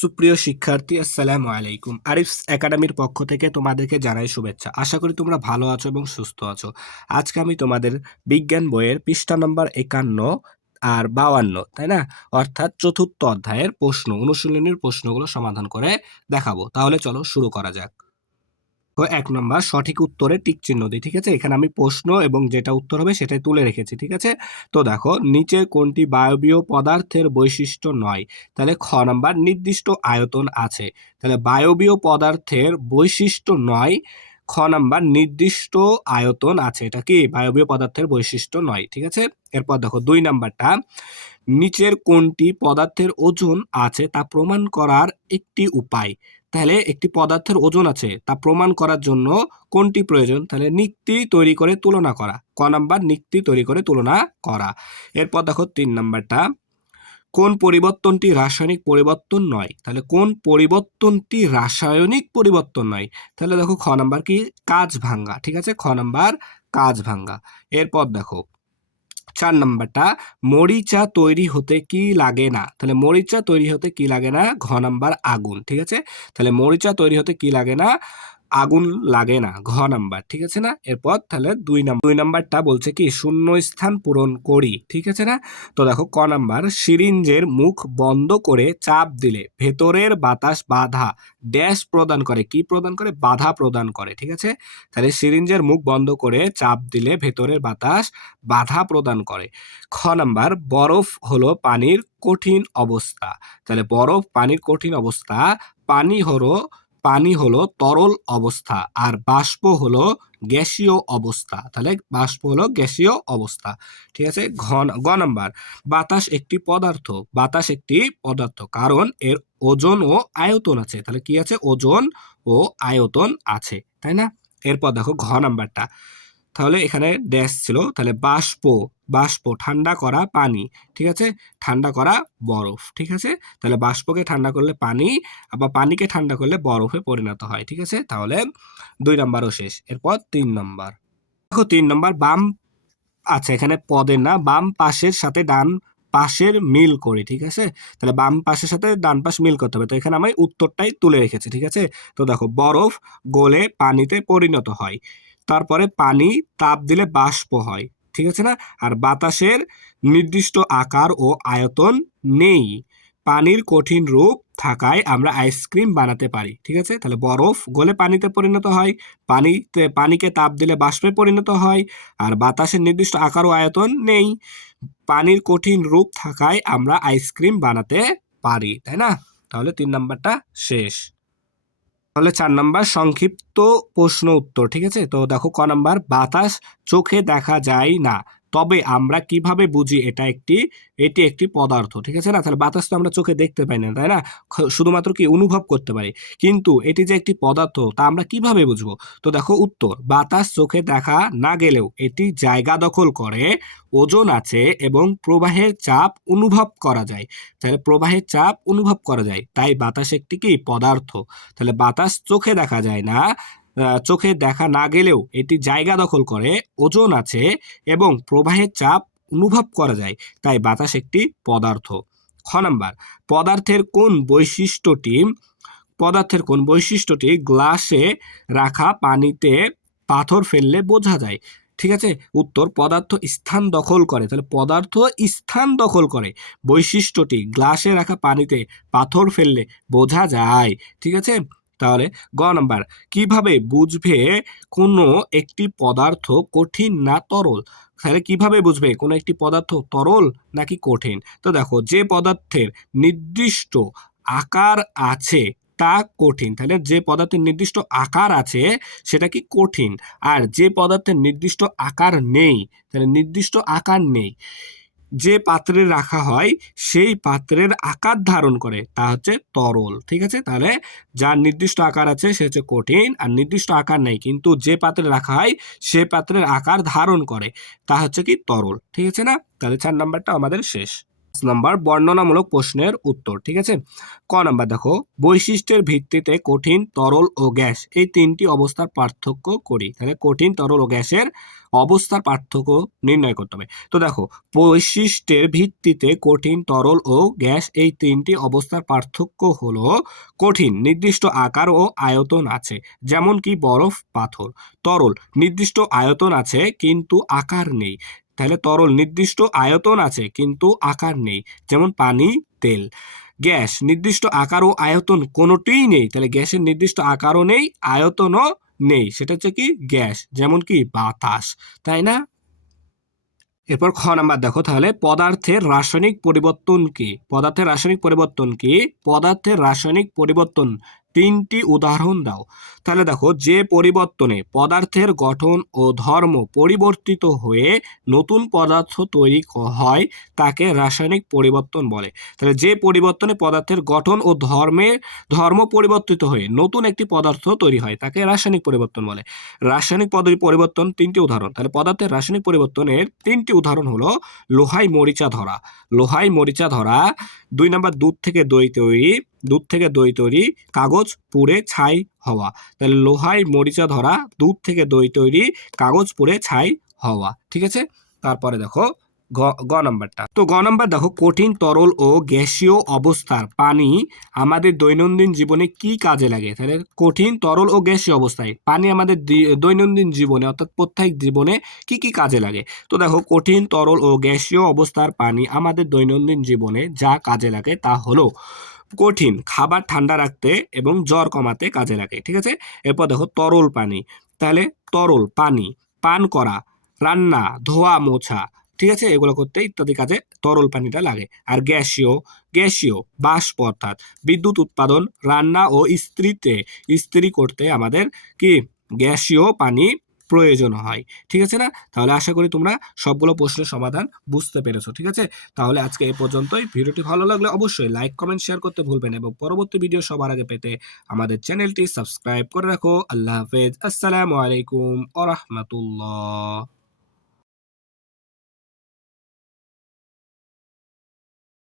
সুপ্রিয় শিক্ষার্থী, আসসালামু আলাইকুম। আরিফস একাডেমির পক্ষ থেকে তোমাদেরকে জানাই শুভেচ্ছা। আশা করি তোমরা ভালো আছো এবং সুস্থ আছো। আজকে আমি তোমাদের বিজ্ঞান বইয়ের পৃষ্ঠা নম্বর 51 আর 52, তাই না, অর্থাৎ চতুর্থ অধ্যায়ের প্রশ্ন অনুশীলনীর প্রশ্নগুলো সমাধান করে দেখাবো। তাহলে চলো শুরু করা যাক। তো 1 নম্বর সঠিক উত্তরে টিক চিহ্ন দিই, ঠিক আছে। এখানে আমি প্রশ্ন এবং যেটা উত্তর হবে সেটাই তুলে রেখেছি, ঠিক আছে। তো দেখো, নিচে কোনটি বায়বীয় পদার্থের বৈশিষ্ট্য নয়? তাহলে খ নাম্বার নির্দিষ্ট আয়তন আছে। তাহলে বায়বীয় পদার্থের বৈশিষ্ট্য নয়, খ নাম্বার নির্দিষ্ট আয়তন আছে। এটা কি বায়বীয় পদার্থের বৈশিষ্ট্য নয়, ঠিক আছে। এরপর দেখো 2 নাম্বারটা, নিচের কোনটি পদার্থের ওজন আছে তা প্রমাণ করার একটি উপায়? তাহলে একটি পদার্থের ওজন আছে তা প্রমাণ করার জন্য কোনটি প্রয়োজন? তাহলে নিক্তি তৈরি করে তুলনা করা। ক নাম্বার নিক্তি তৈরি করে তুলনা করা। এরপর দেখো 3 নাম্বারটা, কোন পরিবর্তনটি রাসায়নিক পরিবর্তন নয়? তাহলে কোন পরিবর্তনটি রাসায়নিক পরিবর্তন নয়? তাহলে দেখো খ নাম্বার কি কাঁচ ভাঙ্গা, ঠিক আছে। খ নাম্বার কাঁচ ভাঙ্গা। এরপর দেখো 4 নাম্বারটা, মরিচা তৈরি হতে কি লাগে না? তাহলে মরিচা তৈরি হতে কি লাগে না? ঘ নাম্বার আগুন, ঠিক আছে। তাহলে মরিচা তৈরি হতে কি লাগে না? আগুন লাগে না, ঘ নাম্বার, ঠিক আছে না। এরপর তাহলে 2 নাম্বারটা বলছে কি শূন্য স্থান পূরণ করি, ঠিক আছে না। তো দেখো ক নাম্বার, সিরিঞ্জের মুখ বন্ধ করে চাপ দিলে ভেতরের বাতাস বাধা ড্যাশ প্রদান করে। কি প্রদান করে? বাধা প্রদান করে, ঠিক আছে। তাহলে সিরিঞ্জের মুখ বন্ধ করে চাপ দিলে ভেতরের বাতাস বাধা প্রদান করে। খ নাম্বার, বরফ হলো পানির কঠিন অবস্থা। তাহলে বরফ পানির কঠিন অবস্থা। পানি হলো তরল অবস্থা, আর বাষ্প হলো গ্যাসীয় অবস্থা। তাহলে বাষ্প হলো গ্যাসীয় অবস্থা, ঠিক আছে। গ নাম্বার, বাতাস একটি পদার্থ। বাতাস একটি পদার্থ কারণ এর ওজন ও আয়তন আছে। তাহলে কি আছে? ওজন ও আয়তন আছে, তাই না। এরপর দেখো ঘ নাম্বারটা, তাহলে এখানে ড্যাশ ছিল, তাহলে বাষ্প। বাষ্প ঠান্ডা করা পানি, ঠিক আছে। ঠান্ডা করা বরফ, ঠিক আছে। তাহলে বাষ্পকে ঠান্ডা করলে পানি, আবার পানিকে ঠান্ডা করলে বরফে পরিণত হয়, ঠিক আছে। তাহলে 2 নাম্বারও শেষ। এরপর 3 নাম্বার, দেখো 3 নাম্বার বাম, আচ্ছা এখানে পদের না, বাম পাশের সাথে ডান পাশের মিল করি, ঠিক আছে। তাহলে বাম পাশের সাথে ডান পাশ মিল করতে হবে। তো এখানে আমি উত্তরটাই তুলে রেখেছি, ঠিক আছে। তো দেখো, বরফ গলে পানিতে পরিণত হয়, তারপরে পানি তাপ দিলে বাষ্প হয়, ঠিক আছে না। আর বাতাসের নির্দিষ্ট আকার ও আয়তন নেই, পানির কঠিন রূপ থাকায় আমরা আইসক্রিম বানাতে পারি, ঠিক আছে। তাহলে বরফ গলে পানিতে পরিণত হয়, পানিকে তাপ দিলে বাষ্পে পরিণত হয়, আর বাতাসের নির্দিষ্ট আকার ও আয়তন নেই, পানির কঠিন রূপ থাকায় আমরা আইসক্রিম বানাতে পারি, তাই না। তাহলে 3 নাম্বারটা শেষ। তাহলে 4 নাম্বার সংক্ষিপ্ত প্রশ্ন উত্তর, ঠিক আছে। তো দেখো ক নাম্বার, বাতাস চোখে দেখা যায় না, তবে আমরা কিভাবে বুঝি এটি একটি পদার্থ, ঠিক আছে না। তাহলে বাতাস তো আমরা চোখে দেখতে পাই না, তাই না, শুধুমাত্র কি অনুভব করতে পারি। কিন্তু এটি যে একটি পদার্থ তা আমরা কিভাবে বুঝবো? তো দেখো উত্তর, বাতাস চোখে দেখা না গেলেও এটি জায়গা দখল করে, ওজন আছে এবং প্রবাহের চাপ অনুভব করা যায়। তাহলে প্রবাহের চাপ অনুভব করা যায়, তাই বাতাস একটি কি পদার্থ। তাহলে বাতাস চোখে দেখা যায় না, চোখে দেখা না গেলেও এটি জায়গা দখল করে, ওজন আছে এবং প্রবাহের চাপ অনুভব করা যায়, তাই বাতাস একটি পদার্থ। খ নাম্বার, পদার্থের কোন বৈশিষ্ট্যটি গ্লাসে রাখা পানিতে পাথর ফেললে বোঝা যায়? ঠিক আছে। উত্তর, পদার্থ স্থান দখল করে। তাহলে পদার্থ স্থান দখল করে, বৈশিষ্ট্যটি গ্লাসে রাখা পানিতে পাথর ফেললে বোঝা যায়, ঠিক আছে। তাহলে গ নাম্বার, কিভাবে বুঝবে কোনো একটি পদার্থ কঠিন না তরল? তাহলে কিভাবে বুঝবে কোনো একটি পদার্থ তরল নাকি কঠিন? তো দেখো, যে পদার্থের নির্দিষ্ট আকার আছে তা কঠিন। তাহলে যে পদার্থের নির্দিষ্ট আকার আছে সেটা কি কঠিন, আর যে পদার্থের নির্দিষ্ট আকার নেই, তাহলে নির্দিষ্ট আকার নেই, যে পাত্রে রাখা হয় সেই পাত্রের আকার ধারণ করে তা হচ্ছে তরল, ঠিক আছে। তাহলে যার নির্দিষ্ট আকার আছে সে হচ্ছে কঠিন, আর নির্দিষ্ট আকার নেই কিন্তু যে পাত্রে রাখা হয় সে পাত্রের আকার ধারণ করে তা হচ্ছে কি তরল, ঠিক আছে না। তাহলে 4 নাম্বারটা আমাদের শেষ। 5 নাম্বার বর্ণনামূলক প্রশ্নের উত্তর, ঠিক আছে। ক নাম্বার দেখো, বৈশিষ্ট্যের ভিত্তিতে কঠিন, তরল ও গ্যাস এই 3টি অবস্থার পার্থক্য করি। তাহলে কঠিন, তরল ও গ্যাসের অবস্থার পার্থক্য নির্ণয় করতে হবে। তো দেখো, বৈশিষ্ট্যের ভিত্তিতে কঠিন, তরল ও গ্যাস এই তিনটি অবস্থার পার্থক্য হলো কঠিন নির্দিষ্ট আকার ও আয়তন আছে, যেমন কি বরফ, পাথর। তরল নির্দিষ্ট আয়তন আছে কিন্তু আকার নেই, তাহলে তরল নির্দিষ্ট আয়তন আছে কিন্তু আকার নেই, যেমন পানি, তেল। গ্যাস নির্দিষ্ট আকার ও আয়তন কোনোটিই নেই, তাহলে গ্যাসের নির্দিষ্ট আকারও নেই, আয়তনও নেই, সেটা হচ্ছে কি গ্যাস, যেমন কি বাতাস, তাই না? এরপর খ নাম্বার দেখো, তাহলে পদার্থের রাসায়নিক পরিবর্তন কি? পদার্থের রাসায়নিক পরিবর্তন কি? পদার্থের রাসায়নিক পরিবর্তন তিনটি উদাহরণ দাও। তাহলে দেখো, যে পরিবর্তনে পদার্থের গঠন ও ধর্ম পরিবর্তিত হয়ে নতুন পদার্থ তৈরি হয় তাকে রাসায়নিক পরিবর্তন বলে। তাহলে যে পরিবর্তনে পদার্থের গঠন ও ধর্ম পরিবর্তিত হয়ে নতুন একটি পদার্থ তৈরি হয় তাকে রাসায়নিক পরিবর্তন বলে। রাসায়নিক পরিবর্তন তিনটি উদাহরণ, তাহলে পদার্থের রাসায়নিক পরিবর্তনের তিনটি উদাহরণ হলো লোহায় মরিচা ধরা, লোহায় মরিচা ধরা। 2 নাম্বার দুধ থেকে দই তৈরি, কাগজ পুড়ে ছাই হওয়া। তাহলে লোহায় মরিচা ধরা, দুধ থেকে দই তৈরি, কাগজ পুড়ে ছাই হওয়া। ঠিক আছে, তারপরে দেখো গ গ নাম্বারটা। তো গ নাম্বার দেখো, কঠিন, তরল ও গ্যাসীয় অবস্থার পানি আমাদের দৈনন্দিন জীবনে কি কাজে লাগে? তাহলে কঠিন, তরল ও গ্যাসীয় অবস্থায় পানি আমাদের দৈনন্দিন জীবনে অর্থাৎ প্রত্যেক জীবনে কি কি কাজে লাগে? তো দেখো, কঠিন, তরল ও গ্যাসীয় অবস্থার পানি আমাদের দৈনন্দিন জীবনে যা কাজে লাগে তা হলো কঠিন, খাবার ঠান্ডা রাখতে এবং জ্বর কমাতে কাজে লাগে। ঠিক আছে, এরপর দেখো তরল পানি, তাহলে তরল পানি পান করা, রান্না, ধোয়া, মোছা, ঠিক আছে, এগুলো করতে ইত্যাদি কাজে তরল পানিটা লাগে। আর গ্যাসীয় বাষ্প অর্থাৎ বিদ্যুৎ উৎপাদন, রান্না ও ইস্ত্রি করতে আমাদের কি গ্যাসীয় পানি প্রয়োজন হয়। ঠিক আছে না? তাহলে আশা করি তোমরা সবগুলো প্রশ্নের সমাধান বুঝতে পেরেছো। ঠিক আছে, তাহলে আজকে এই পর্যন্তই। ভিডিওটি ভালো লাগলে অবশ্যই লাইক, কমেন্ট, শেয়ার করতে ভুলবেন এবং পরবর্তী ভিডিও সবার আগে পেতে আমাদের চ্যানেলটি সাবস্ক্রাইব করে রাখো। আল্লাহ হাফেজ, আসসালামু আলাইকুম ওয়া রাহমাতুল্লাহ।